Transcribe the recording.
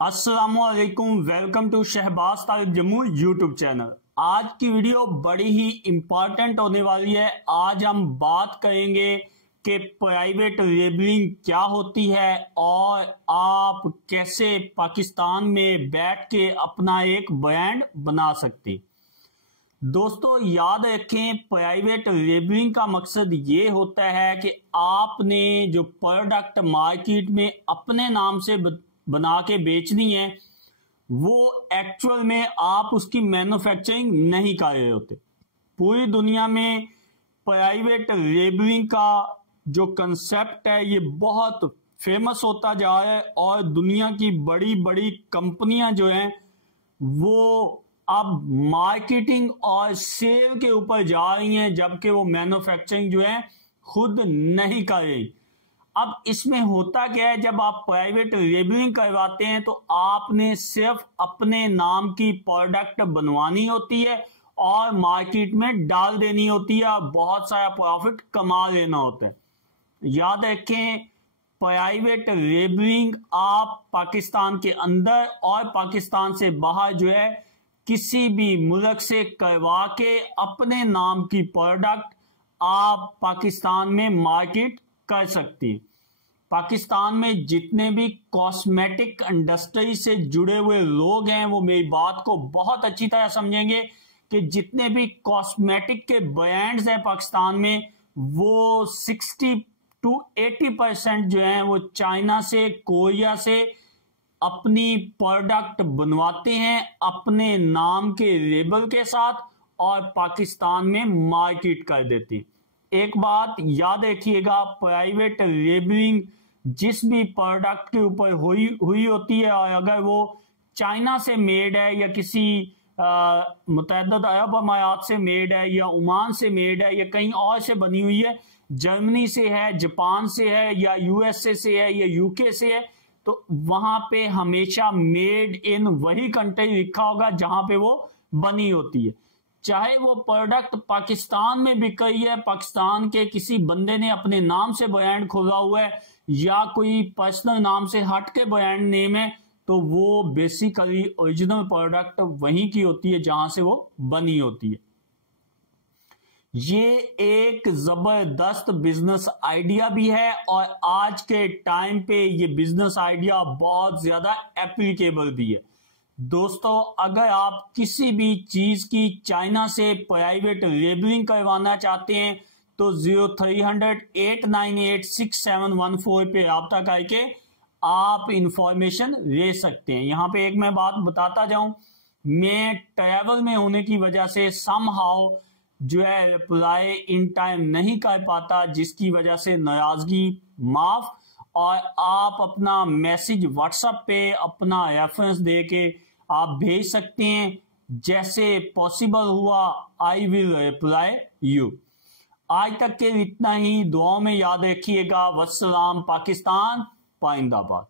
अस्सलामुअलैकुम, welcome to Shahbaz Tariq Jammu YouTube channel. आज की वीडियो बड़ी ही इंपॉर्टेंट होने वाली है। आज हम बात करेंगे कि प्राइवेट लेबलिंग क्या होती है और आप कैसे पाकिस्तान में बैठ के अपना एक ब्रांड बना सकते। दोस्तों याद रखें, प्राइवेट लेबलिंग का मकसद ये होता है कि आपने जो प्रोडक्ट मार्केट में अपने नाम से बना के बेचनी है वो एक्चुअल में आप उसकी मैन्युफैक्चरिंग नहीं कर रहे होते। पूरी दुनिया में प्राइवेट लेबलिंग का जो कंसेप्ट है ये बहुत फेमस होता जा रहा है और दुनिया की बड़ी बड़ी कंपनियां जो हैं वो अब मार्केटिंग और सेल के ऊपर जा रही हैं, जबकि वो मैन्युफैक्चरिंग जो है खुद नहीं कर रही। अब इसमें होता क्या है, जब आप प्राइवेट लेबलिंग करवाते हैं तो आपने सिर्फ अपने नाम की प्रोडक्ट बनवानी होती है और मार्केट में डाल देनी होती है और बहुत सारा प्रॉफिट कमा लेना होता है। याद रखें, प्राइवेट लेबलिंग आप पाकिस्तान के अंदर और पाकिस्तान से बाहर जो है किसी भी मुल्क से करवा के अपने नाम की प्रोडक्ट आप पाकिस्तान में मार्केट कर सकती हैं। पाकिस्तान में जितने भी कॉस्मेटिक इंडस्ट्री से जुड़े हुए लोग हैं वो मेरी बात को बहुत अच्छी तरह समझेंगे कि जितने भी कॉस्मेटिक के ब्रांड्स हैं पाकिस्तान में वो 60 to 80% जो हैं वो चाइना से, कोरिया से अपनी प्रोडक्ट बनवाते हैं अपने नाम के लेबल के साथ और पाकिस्तान में मार्केट कर देते हैं। एक बात याद रखिएगा, प्राइवेट लेबलिंग जिस भी प्रोडक्ट के ऊपर हुई होती है और अगर वो चाइना से मेड है या किसी मुत्तहदा अरब अमारात से मेड है या ओमान से मेड है या कहीं और से बनी हुई है, जर्मनी से है, जापान से है या यूएसए से है या यूके से है, तो वहां पे हमेशा मेड इन वही कंट्री लिखा होगा जहां पे वो बनी होती है। चाहे वो प्रोडक्ट पाकिस्तान में बिक रही है, पाकिस्तान के किसी बंदे ने अपने नाम से ब्रांड खोला हुआ है या कोई पर्सनल नाम से हट के ब्रांड नेम है, तो वो बेसिकली ओरिजिनल प्रोडक्ट वहीं की होती है जहां से वो बनी होती है। ये एक जबरदस्त बिजनेस आइडिया भी है और आज के टाइम पे ये बिजनेस आइडिया बहुत ज्यादा एप्लीकेबल भी है। दोस्तों अगर आप किसी भी चीज की चाइना से प्राइवेट लेबलिंग करवाना चाहते हैं तो 0300-898-6714 पे रब्ता करके आप इंफॉर्मेशन ले सकते हैं। यहाँ पे एक मैं बात बताता जाऊं, मैं ट्रैवल में होने की वजह से समहाउ जो है रिप्लाई इन टाइम नहीं कर पाता, जिसकी वजह से नाराजगी माफ। और आप अपना मैसेज व्हाट्सएप पे अपना रेफरेंस दे के आप भेज सकते हैं। जैसे पॉसिबल हुआ आई विल रिप्लाई यू। आज तक के इतना ही, दुआओं में याद रखिएगा। वस्सलाम, पाकिस्तान पाइंदाबाद।